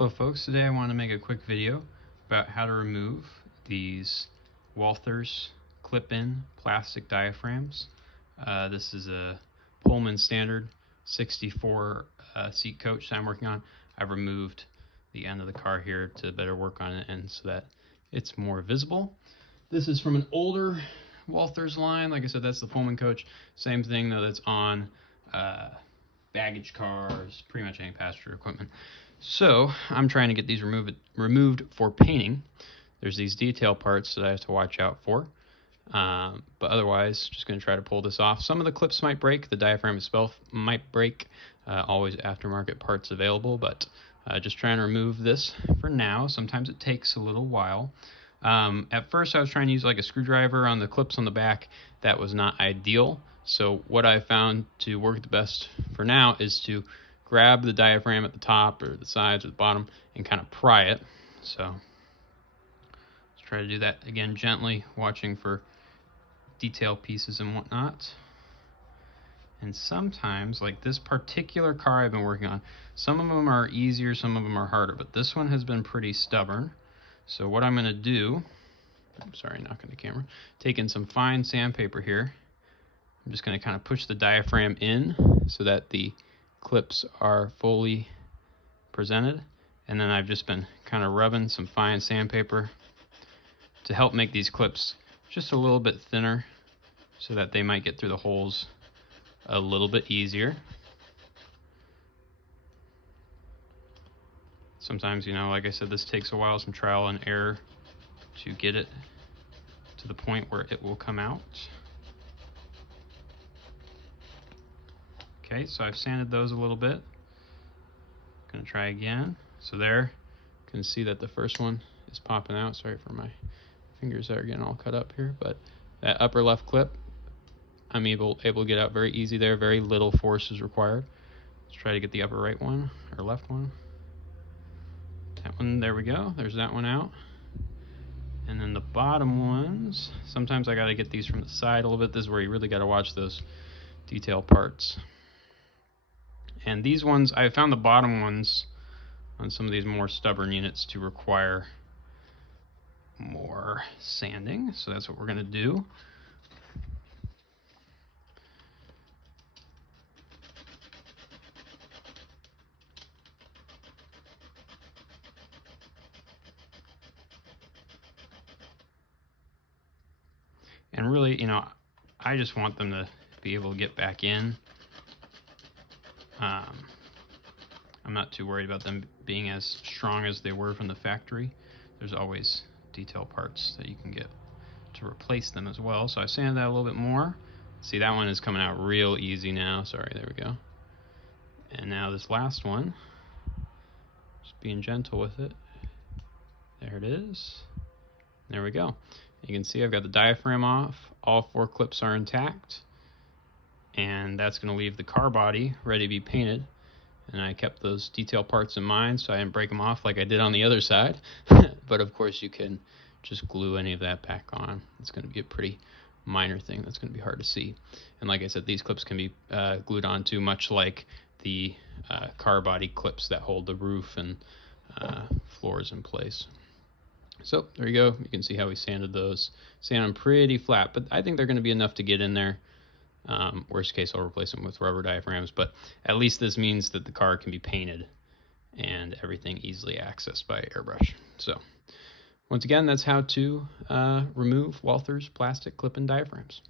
Hello folks, today I want to make a quick video about how to remove these Walther's clip-in plastic diaphragms. This is a Pullman standard 64 seat coach that I'm working on. I've removed the end of the car here to better work on it and so that it's more visible. This is from an older Walther's line. Like I said, that's the Pullman coach. Same thing though, that's on baggage cars, pretty much any passenger equipment. So I'm trying to get these removed for painting. There's these detail parts that I have to watch out for, but otherwise just going to try to pull this off. Some of the clips might break, the diaphragm itself might break, always aftermarket parts available, but just trying to remove this for now. Sometimes it takes a little while. At first I was trying to use like a screwdriver on the clips on the back. That was not ideal. So what I found to work the best for now is to grab the diaphragm at the top or the sides or the bottom and kind of pry it. So let's try to do that again gently, watching for detail pieces and whatnot. And sometimes, like this particular car I've been working on, some of them are easier, some of them are harder, but this one has been pretty stubborn. So what I'm going to do, I'm sorry, knocking the camera, taking some fine sandpaper here, I'm just going to kind of push the diaphragm in so that the clips are fully presented, and then I've just been kind of rubbing some fine sandpaper to help make these clips just a little bit thinner so that they might get through the holes a little bit easier. Sometimes, you know, like I said, this takes a while, some trial and error to get it to the point where it will come out. Okay, so I've sanded those a little bit. Gonna try again. So there, you can see that the first one is popping out. Sorry for my fingers that are getting all cut up here, but that upper left clip, I'm able to get out very easy there. Very little force is required. Let's try to get the upper right one, or left one. That one, there we go. There's that one out. And then the bottom ones, sometimes I gotta get these from the side a little bit. This is where you really gotta watch those detail parts. And these ones, I found the bottom ones on some of these more stubborn units to require more sanding, so that's what we're going to do. And really, you know, I just want them to be able to get back in. I'm not too worried about them being as strong as they were from the factory. There's always detail parts that you can get to replace them as well. So I sanded that a little bit more. See, that one is coming out real easy now. Sorry, there we go. And now this last one, just being gentle with it. There it is. There we go. You can see I've got the diaphragm off. All 4 clips are intact. And that's going to leave the car body ready to be painted. And I kept those detail parts in mind so I didn't break them off like I did on the other side. But of course you can just glue any of that back on. It's going to be a pretty minor thing that's going to be hard to see. And like I said, these clips can be glued onto, much like the car body clips that hold the roof and floors in place. So there you go. You can see how we sanded those. Sand them pretty flat, but I think they're going to be enough to get in there. Worst case, I'll replace them with rubber diaphragms, but at least this means that the car can be painted and everything easily accessed by airbrush. So once again, that's how to remove Walther's plastic clip-in diaphragms.